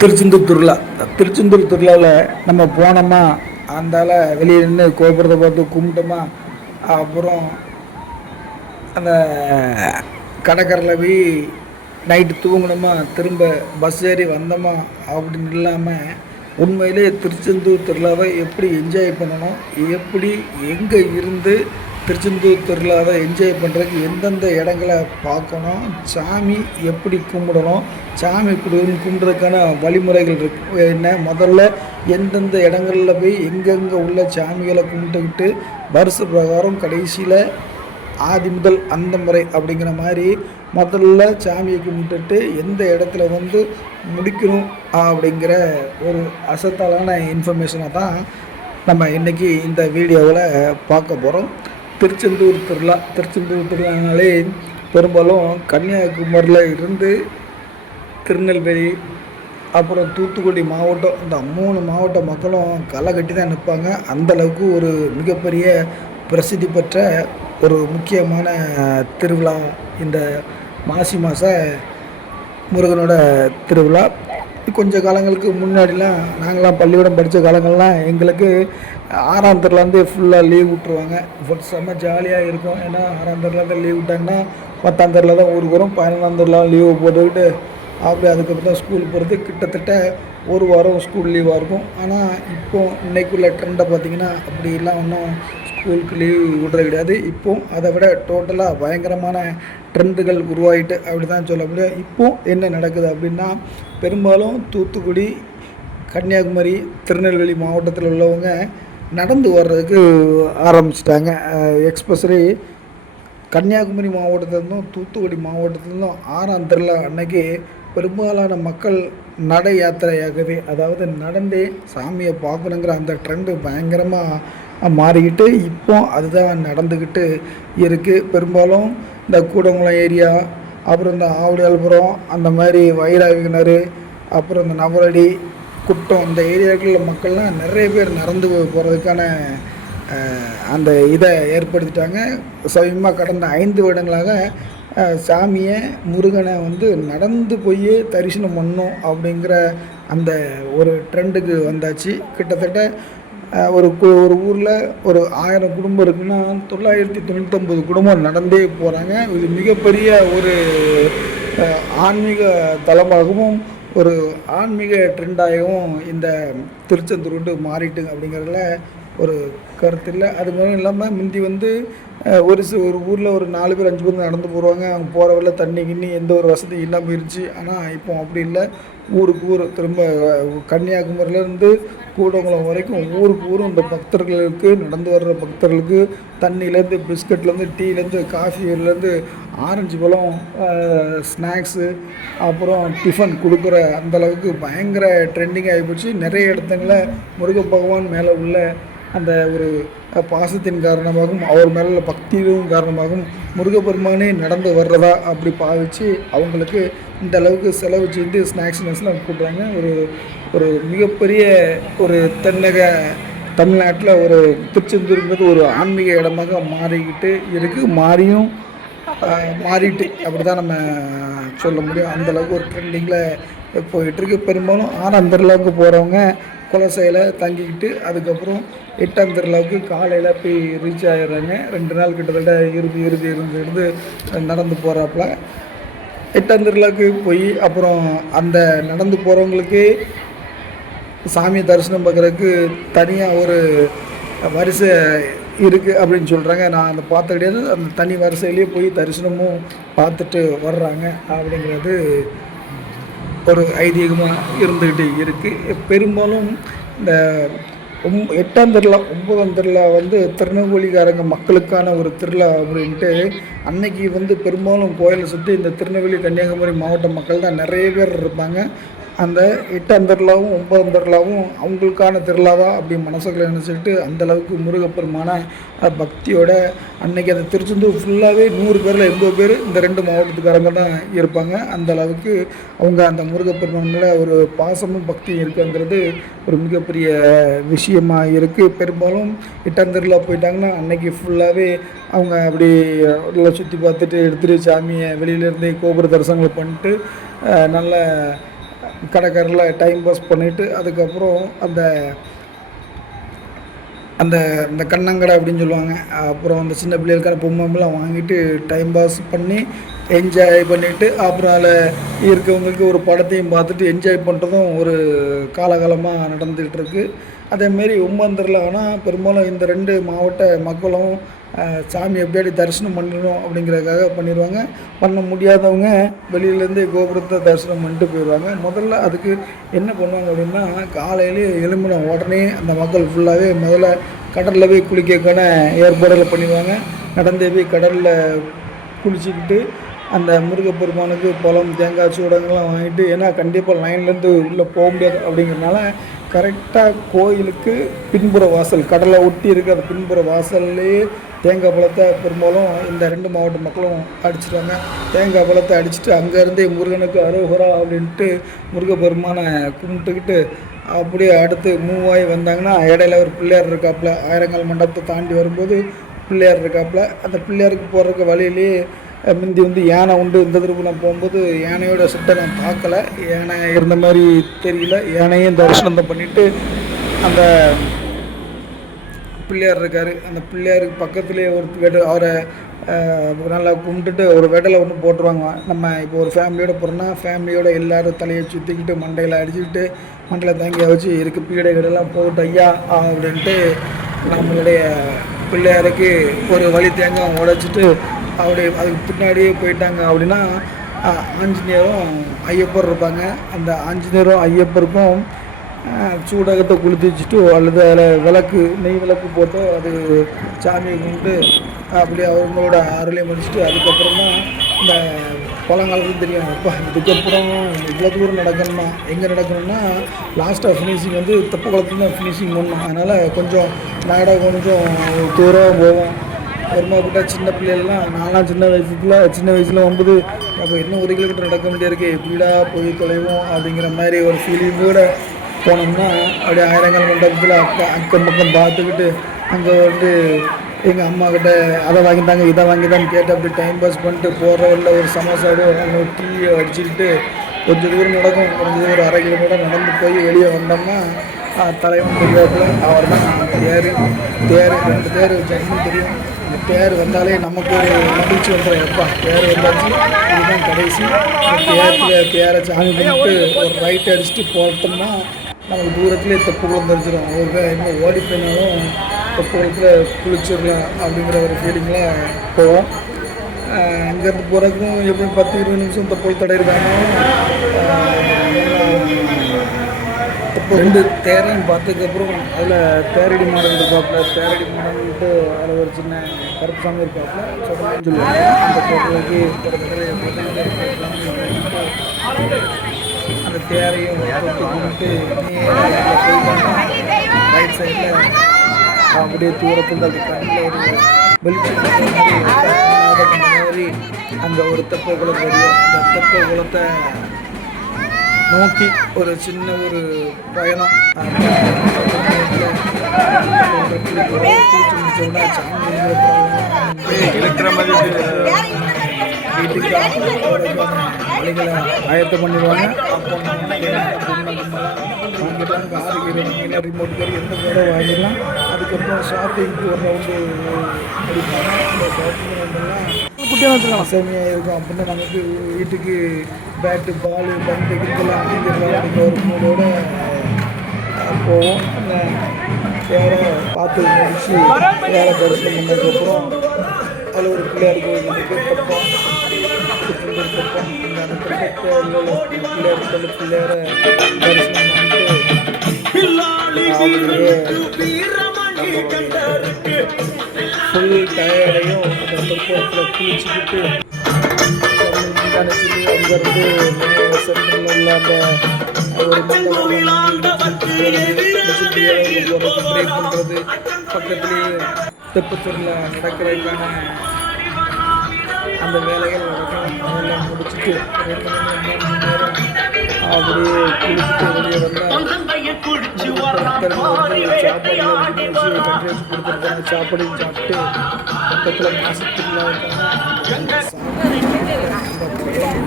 திருச்செந்தூர் திருவிழா. திருச்செந்தூர் திருவிழாவில் நம்ம போனோமா, அந்தால வெளியே நின்று கோபுரத்தை பார்த்து கும்பிட்டோமா, அப்புறம் அந்த கடற்கரையில் போய் நைட்டு தூங்கினோமா, திரும்ப பஸ் ஏறி வந்தோமா அப்படின்னு இல்லாமல் உண்மையிலே திருச்செந்தூர் திருவிழாவை எப்படி என்ஜாய் பண்ணணும், எப்படி எங்கே இருந்து திருச்செந்தூர் திருவிழாவை என்ஜாய் பண்ணுறதுக்கு எந்தெந்த இடங்களை பார்க்கணும், சாமி எப்படி கும்பிடணும், சாமி கும்பிட்றதுக்கான வழிமுறைகள் இருக்கு என்ன, முதல்ல எந்தெந்த இடங்களில் போய் எங்கெங்கே உள்ள சாமிகளை கும்பிட்டுக்கிட்டு வருஷ பிரகாரம் கடைசியில் ஆதி முதல் அந்த முறை அப்படிங்கிற மாதிரி முதல்ல சாமியை கும்பிட்டுட்டு எந்த இடத்துல வந்து முடிக்கணும் அப்படிங்கிற ஒரு அசத்தாலான இன்ஃபர்மேஷனை தான் நம்ம இன்றைக்கி இந்த வீடியோவில் பார்க்க போகிறோம். திருச்செந்தூர் திருவிழானாலே பெரும்பாலும் கன்னியாகுமரியில் இருந்து திருநெல்வேலி அப்புறம் தூத்துக்குடி மாவட்டம், இந்த 3 மாவட்ட மக்களும் களை கட்டி தான் நிற்பாங்க. அந்தளவுக்கு ஒரு மிகப்பெரிய பிரசித்தி பெற்ற ஒரு முக்கியமான திருவிழா இந்த மாசி மாத முருகனோட திருவிழா. கொஞ்ச காலங்களுக்கு முன்னாடிலாம் நாங்களாம் பள்ளிக்கூடம் படித்த காலங்கள்லாம் எங்களுக்கு 6ஆம் திருவிழாந்து ஃபுல்லாக லீவ் விட்ருவாங்க. செம்ம ஜாலியாக இருக்கும். ஏன்னா 6ஆம் திருவிழாந்து லீவ் விட்டாங்கன்னா 10ஆம் திருவிழா தான் ஊருக்கு வரும். 11ஆம் திருவிழா லீவு போட்டுக்கிட்டு அப்படி அதுக்கப்புறம் தான் ஸ்கூல் போகிறது. கிட்டத்தட்ட ஒரு வாரம் ஸ்கூல் லீவாக இருக்கும். ஆனால் இப்போது இன்றைக்குள்ள ட்ரெண்டை பார்த்திங்கன்னா அப்படிலாம் ஒன்றும் ஸ்கூலுக்கு லீவ் விடுறது கிடையாது. இப்போது அதை விட டோட்டலாக பயங்கரமான ட்ரெண்டுகள் உருவாகிட்டு அப்படி தான் சொல்ல முடியும். இப்போது என்ன நடக்குது அப்படின்னா, பெரும்பாலும் தூத்துக்குடி, கன்னியாகுமரி, திருநெல்வேலி மாவட்டத்தில் உள்ளவங்க நடந்து வர்றதுக்கு ஆரம்பிச்சிட்டாங்க. எக்ஸ்பெஷலி கன்னியாகுமரி மாவட்டத்திலேருந்தும் தூத்துக்குடி மாவட்டத்திலேருந்தும் 6ஆம் திருவிழா அன்னைக்கு பெரும்பாலான மக்கள் நட யாத்திரையாகவே, அதாவது நடந்தே சாமியை பார்க்கணுங்கிற அந்த ட்ரெண்டு பயங்கரமாக மாறிக்கிட்டு இப்போ அதுதான் நடந்துக்கிட்டு இருக்குது. பெரும்பாலும் இந்த கூடங்குளம் ஏரியா, அப்புறம் இந்த ஆவடியால்புரம், அந்த மாதிரி வைராவிகிணறு, அப்புறம் இந்த நவரடி, குட்டம், இந்த ஏரியாக்களில் மக்கள்லாம் நிறைய பேர் நடந்து போகிறதுக்கான அந்த இதை ஏற்படுத்திட்டாங்க. சமீபமாக கடந்த 5 வருடங்களாக சாமியை முருகனை வந்து நடந்து போய் தரிசனம் பண்ணணும் அப்படிங்கிற அந்த ஒரு ட்ரெண்டுக்கு வந்தாச்சு. கிட்டத்தட்ட ஒரு ஊரில் ஒரு 1000 குடும்பம் இருக்குன்னா 999 குடும்பம் நடந்தே போகிறாங்க. இது மிகப்பெரிய ஒரு ஆன்மீக தலமாகவும் ஒரு ஆன்மீக ட்ரெண்டாகவும் இந்த திருச்செந்தூர் மாறிட்டு அப்படிங்கிறதுல ஒரு கருத்து இல்லை. அது மாதிரி இல்லாமல் முந்தி வந்து ஒரு ஊரில் ஒரு 4 பேர் 5 பேர் நடந்து போடுவாங்க. அவங்க போகிற வழியில் தண்ணி கிண்ணி எந்த ஒரு வசதி இல்லாமல் இருந்துச்சு. ஆனால் இப்போ அப்படி இல்லை. ஊருக்கு ஊர் திரும்ப கன்னியாகுமரியிலேருந்து கூடங்குளம் வரைக்கும் ஊருக்கு ஊரும் இந்த பக்தர்களுக்கு, நடந்து வர்ற பக்தர்களுக்கு தண்ணியிலேருந்து, பிஸ்கட்லேருந்து, டீலேருந்து, காஃபிலேருந்து, ஆரஞ்சு பழம், ஸ்நாக்ஸு, அப்புறம் டிஃபன் கொடுக்குற அந்தளவுக்கு பயங்கர ட்ரெண்டிங் ஆகிப்போச்சு. நிறைய இடத்துல முருக பகவான் மேலே உள்ள அந்த ஒரு பாசத்தின் காரணமாகவும் அவர் மேலே பக்தியும் காரணமாகவும் முருகப்பெருமானே நடந்து வர்றதா அப்படி பாவிச்சு அவங்களுக்கு இந்த அளவுக்கு செலவு செய்து ஸ்நாக்ஸ்லாம் கூப்பிட்றாங்க. ஒரு மிகப்பெரிய ஒரு தமிழ்நாட்டில் ஒரு திருச்செந்தூர்ங்கிறது ஒரு ஆன்மீக இடமாக மாறிக்கிட்டு இருக்குது. மாறிட்டு அப்படி தான் நம்ம சொல்ல முடியும். அந்தளவுக்கு ஒரு ட்ரெண்டிங்கில் போயிட்டுருக்கு. பெரும்பாலும் 6ஆம் திருவிழாவுக்கு போகிறவங்க குலசையில் தங்கிக்கிட்டு அதுக்கப்புறம் 8ஆம் திருவிழாவுக்கு காலையில் போய் ரீச் ஆகிடுறாங்க. 2 நாள் கிட்டத்தட்ட இருந்து நடந்து போகிறாப்புல. 8ஆம் திருவிழாவுக்கு போய் அப்புறம் அந்த நடந்து போகிறவங்களுக்கு சாமி தரிசனம் பார்க்குறதுக்கு தனியாக ஒரு வரிசை இருக்குது அப்படின்னு சொல்கிறாங்க. நான் அந்த பார்த்த கிடையாது. அந்த தனி வரிசையிலேயே போய் தரிசனமும் பார்த்துட்டு வர்றாங்க அப்படிங்கிறது ஒரு ஐதீகமாக இருந்துக்கிட்டு இருக்குது. பெரும்பாலும் இந்த 8ஆம் திருவிழா 9ஆம் திருவிழா வந்து திருநெல்வேலிக்காரங்க மக்களுக்கான ஒரு திருவிழா அப்படின்ட்டு அன்னைக்கு வந்து பெரும்பாலும் கோயிலை சுற்றி இந்த திருநெல்வேலி, கன்னியாகுமரி மாவட்ட மக்கள் தான் நிறைய பேர் இருப்பாங்க. அந்த 8ஆம் திருவிழாவும் 9ஆம் திருவிழாவும் அவங்களுக்கான திருவிழாவாக அப்படி மனசுக்குள்ள நினச்சிக்கிட்டு அந்தளவுக்கு முருகப்பெருமான பக்தியோட அன்றைக்கி அந்த திருச்செந்தூர் ஃபுல்லாகவே 100 பேரில் 80 பேர் இந்த 2 மாவட்டத்துக்காரங்க தான் இருப்பாங்க. அந்தளவுக்கு அவங்க அந்த முருகப்பெருமானில் ஒரு பாசமும் பக்தியும் இருக்குங்கிறது ஒரு மிகப்பெரிய விஷயமாக இருக்குது. பெரும்பாலும் 8ஆம் திருவிழா போயிட்டாங்கன்னா அன்றைக்கி ஃபுல்லாகவே அவங்க அப்படி நல்லா சுற்றி பார்த்துட்டு எடுத்துகிட்டு சாமியை வெளியிலேருந்தே கோபுர தரிசனங்களை பண்ணிட்டு நல்ல கடற்கரையில் டைம் பாஸ் பண்ணிவிட்டு அதுக்கப்புறம் அந்த அந்த இந்த கண்ணங்கடை அப்படின்னு சொல்லுவாங்க. அப்புறம் அந்த சின்ன பிள்ளைகளுக்கான பொம்மைலாம் வாங்கிட்டு டைம் பாஸ் பண்ணி என்ஜாய் பண்ணிவிட்டு அப்புறம் அதில் இருக்கவங்களுக்கு ஒரு படத்தையும் பார்த்துட்டு என்ஜாய் பண்ணுறதும் ஒரு காலகாலமாக நடந்துகிட்ருக்கு. அதேமாரி ஒம்பாந்தரில் ஆனால் பெரும்பாலும் இந்த 2 மாவட்ட மக்களும் சாமி எப்படியாடி தரிசனம் பண்ணணும் அப்படிங்கிறதுக்காக பண்ணிடுவாங்க. பண்ண முடியாதவங்க வெளியிலேருந்து கோபுரத்தை தரிசனம் பண்ணிட்டு போயிடுவாங்க. முதல்ல அதுக்கு என்ன பண்ணுவாங்க அப்படின்னா, காலையிலே எழும்பின உடனே அந்த மக்கள் ஃபுல்லாகவே முதல்ல கடலில் போய் குளிக்கிறதுக்கான ஏற்பாடுகளை பண்ணிடுவாங்க. நடந்தே போய் கடலில் குளிச்சுக்கிட்டு அந்த முருகப்பெருமானுக்கு பழம், தேங்காய், சூடங்கள்லாம் வாங்கிட்டு, ஏன்னா கண்டிப்பாக லைன்லேருந்து உள்ளே போக முடியாது அப்படிங்கிறனால கரெக்டாக கோயிலுக்கு பின்புற வாசல், கடலை ஒட்டி இருக்கிற அந்த பின்புற வாசல்லையே தேங்காய் பழத்தை பெரும்பாலும் இந்த 2 மாவட்ட மக்களும் அடிச்சிடுவாங்க. தேங்காய் பழத்தை அடிச்சுட்டு அங்கேருந்தே முருகனுக்கு அரோகரா அப்படின்ட்டு முருகப்பெருமானை கும்பிட்டுக்கிட்டு அப்படியே அடுத்து மூவ் ஆகி வந்தாங்கன்னா, இடையில ஒரு பிள்ளையார் இருக்காப்புல. ஆயிரங்கால் மண்டபத்தை தாண்டி வரும்போது பிள்ளையார் இருக்காப்புல. அந்த பிள்ளையாருக்கு போகிறதுக்கு வழியிலேயே முந்தி வந்து யானை உண்டு. இந்த திரும்ப நான் போகும்போது யானையோட சிட்டை நான் பார்க்கல, யானை இருந்த மாதிரி தெரியல. யானையும் தரிசனம் தான் பண்ணிவிட்டு அந்த பிள்ளையார் இருக்கார், அந்த பிள்ளையாருக்கு பக்கத்துலேயே ஒரு அவரை நல்லா கும்பிட்டுட்டு ஒரு வெடலை ஒன்று போட்டுருவாங்க. நம்ம இப்போ ஒரு ஃபேமிலியோடு போகிறோன்னா ஃபேமிலியோட எல்லோரும் தலையை சுற்றிக்கிட்டு மண்டையில் அடிச்சுக்கிட்டு மண்டையில் தேங்காய் வச்சு இருக்கு பீடை கடையெல்லாம் போட்டு ஐயா அப்படின்ட்டு நம்மளுடைய பிள்ளையாருக்கு ஒரு வழி தேங்காய் உடைச்சிட்டு அப்படி அதுக்கு பின்னாடியே போயிட்டாங்க அப்படின்னா ஆஞ்சநேயரும் ஐயப்பர் இருப்பாங்க. அந்த ஆஞ்சநேயரும் ஐயப்பருக்கும் சூடகத்தை கொளுத்தி வச்சுட்டு அல்லது அதில் விளக்கு, நெய் விளக்கு போட்டு அது சாமியை கும்பிட்டு அப்படியே அவங்களோட அருளையும் முடிச்சுட்டு அதுக்கப்புறம் தான் இந்த பழங்காலத்துக்கு தெரியும். அப்பா இதுக்கப்புறம் இவ்வளோ தூரம் நடக்கணுமா, எங்கே நடக்கணும்னா லாஸ்ட்டாக ஃபினிஷிங் வந்து தெப்ப குளத்துல தான் ஃபினிஷிங் பண்ணணும். அதனால் கொஞ்சம் நாடகம் கொஞ்சம் தூரம் போவோம். பெருமைப்பட்ட சின்ன பிள்ளைகள்லாம் நான்லாம் சின்ன வயசில் வரும்போது அப்போ இன்னும் 1 கிலோமீட்டர் நடக்க முடியாது, எப்படிடா போய் தொலைவோம் அப்படிங்கிற மாதிரி ஒரு ஃபீலிங்கோடு போனோம்னா அப்படியே ஆயிரங்கால் மண்டபத்தில் அக்கம் பக்கம் பார்த்துக்கிட்டு அங்கே வந்து எங்கள் அம்மாக்கிட்ட அதை வாங்கிட்டாங்க இதை வாங்கிட்டான்னு கேட்டு அப்படி டைம் பாஸ் பண்ணிட்டு போகிற வழியில் ஒரு சமோசாவோ ஒரு டீயை அடிச்சுக்கிட்டு கொஞ்சம் தூரம் நடக்கும். கொஞ்சம் ஒரு 1/2 கிலோமீட்டர் நடந்து போய் வெளியே வந்தோம்னா தலைவன் தெரியாதுல அவர் தான் தேர் 2 தேர் வச்சாங்கன்னு தெரியும். இந்த தேர் வந்தாலே நமக்கு ஒரு மகிழ்ச்சி வந்துடும். எப்பா தேர் வந்தாச்சு, இதுதான் கடைசி. தேரை சாமி பண்ணிட்டு ஒரு ரைட் அடிச்சுட்டு போட்டோம்னா நமக்கு தூரத்துலேயே தெப்ப குளம் தெரிஞ்சிடும். அவங்க இன்னும் ஓடி போயினாலும் தெப்ப குளத்தில் குளிச்சிடலாம் அப்படிங்கிற ஒரு ஃபீலிங்கில் போவோம். இங்கேருந்து போகிறதுக்கும் எப்படியும் 10-20 நிமிஷம் தெப்ப குளத்தடை இருக்காங்க. இப்போ 2 தேரையும் பார்த்ததுக்கப்புறம் அதில் தேரடி மாடல் இருக்காப்புல. தேரடி மாடல்ன்ட்டு அதில் ஒரு சின்ன கருப்பு சாமி இருக்காப்புல சொல்லுவாங்க சொல்லுவாங்க. அந்த கோட்டைக்கு அந்த தேரையும் கும்பிட்டு ரைட் சைடில் அப்படியே தூரத்தில் அப்படி கண்ணில் ஒரு வெளிச்சம் மாதிரி அங்கே ஒரு தெப்ப குளம் தெரியும். அந்த தெப்ப குளத்தை நோக்கி ஒரு சின்ன ஒரு பயணம். வழிகளை ஆயத்தம் பண்ணிடுவாங்க. அப்போ வாங்கிடலாம், காரு ரிமோட் கறி எந்த பேரை வாங்கிடலாம். அதுக்கப்புறம் ஷாப்பிங்க்கு ஒரு ரவுண்டு அடிப்பாங்க. அந்த ஷாப்பிங் ரவுண்டெல்லாம் குட்டியாக வச்சுக்கலாம், சேமியாக இருக்கும். அப்படின்னா நமக்கு வீட்டுக்கு பேட்டு, பால், பந்து, கிரிக்கெல்லாம் வாங்கிடலாம். ஒரு மூடோடு போவோம். அந்த தேரை பார்த்து முடிச்சு தேரை தரிசனம் பண்ணதுக்கப்புறம் அதில் ஒரு பிள்ளையார் கோயில் இருக்குது, தெப்பம் தெப்பம். அந்த பிள்ளையாரை தரிசனம் ஃபுல் டயர்டையும் அந்த தெப்பத்தில் குளிச்சுக்கிட்டு சொல்லி அங்கேருந்து சென்டரில் உள்ள அந்த ஒரு பிரேக் பண்ணுறது, பக்கத்துலேயே தெப்பத்தூரில் நடக்கிறதுக்கான அந்த வேலைகள் நடக்கும். அதெல்லாம் முடிச்சுட்டு 2 மணி 3 மணி நேரம் அப்படியே குளிச்சுட்டு வெளியே வந்தால் சாப்பாடு கட்டி வச்சு கொடுத்துருக்காங்க. சாப்பாடையும் சாப்பிட்டு பக்கத்தில் மாசத்துக்குள்ள இருக்காங்க. அந்த சாப்பிட்டு இந்த படம்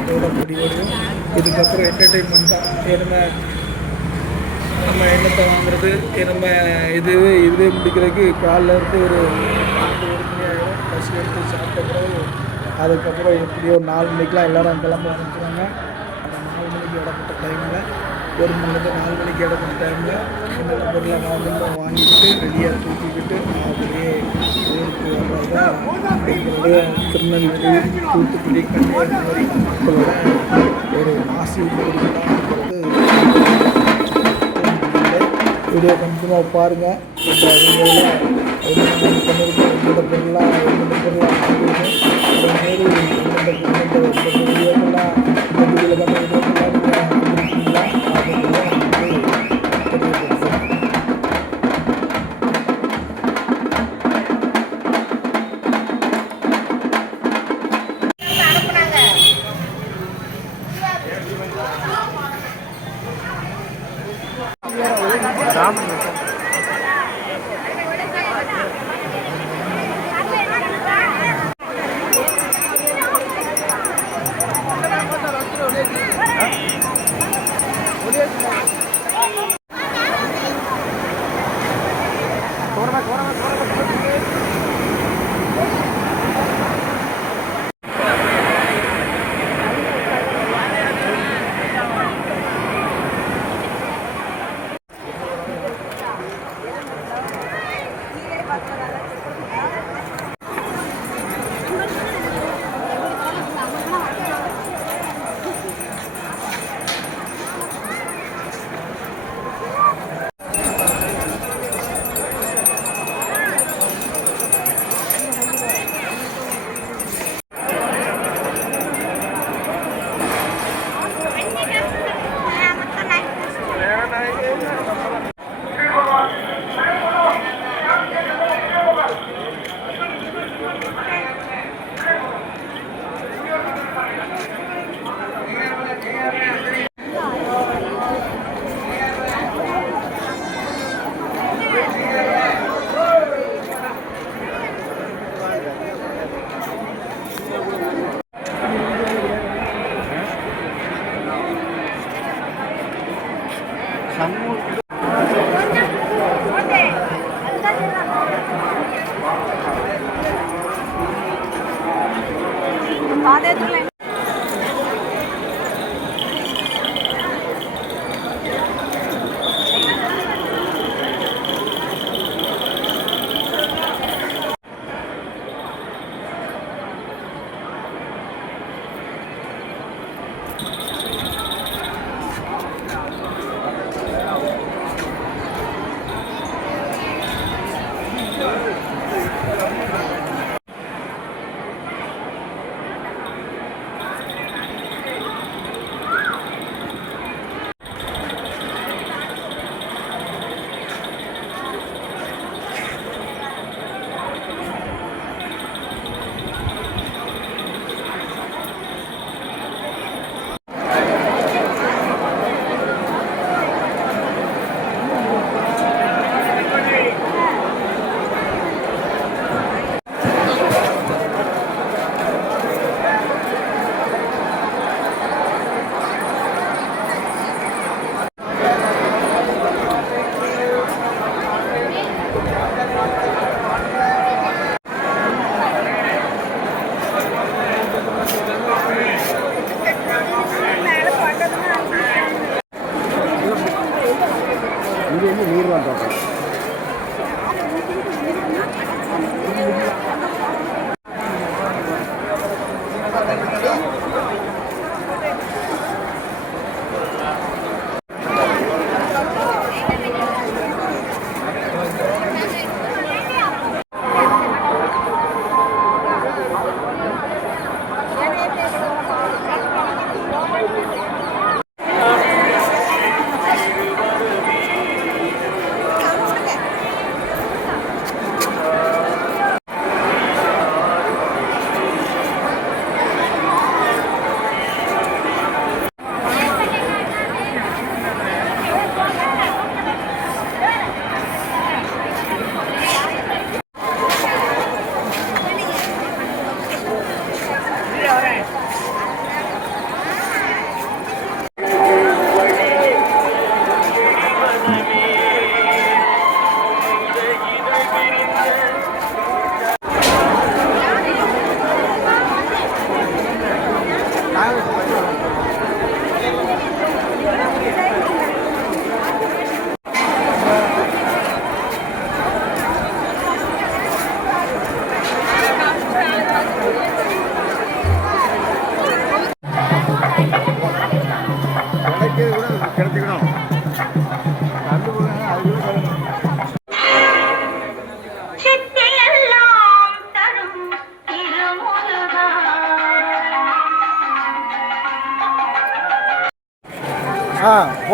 இதோட முடிவடையும். இதுக்கப்புறம் என்டர்டெயின்மெண்ட் தான். ஏன்னா நம்ம எண்ணத்தை வாங்குறது நம்ம இதுவே முடிக்கிறதுக்கு காலைல இருந்து ஒரு 1 மணி ஆகிடும். பஸ் எடுத்து சாப்பிட்ட பிறகு அதுக்கப்புறம் எப்படியோ 4 மணிக்கெலாம் எல்லோரும் கிளம்ப ஆரம்பிச்சிடுவாங்க. அந்த 4 மணிக்கு இடப்பட்ட டைமில் 1 மணிலேருந்து 4 மணிக்கு இடப்பட்ட டைமில் என்னென்ன பொருளை வாங்கிக்கிட்டு ரெடியாக தூக்கிக்கிட்டு அப்படியே ஊருக்கு வர்றது தான் எங்களுடைய திருநெல்வேலி, தூத்துக்குடி, கன்னியாகுமரி மக்களோட ஒரு மாசி திருவிழாங்கிறது. வீடியோ கண்டினியூவாக பாருங்கள். இந்த வீடியோவில் என்னென்ன பண்ணியிருக்கோம், எந்தெந்த பொருளாக வாங்கியிருக்கோம், அதேமாரி எந்தெந்த வீடியோக்கெல்லாம் இந்த வீடியோவில் கண்ட வீடியோக்கெல்லாம் நீங்கள் வாங்கியிருக்கீங்களா அப்படிங்கிறத வந்து தெரியப்படுத்துகிறேன்.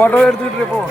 ஃபோட்டோ எடுத்துக்கிட்டு இருப்போம்.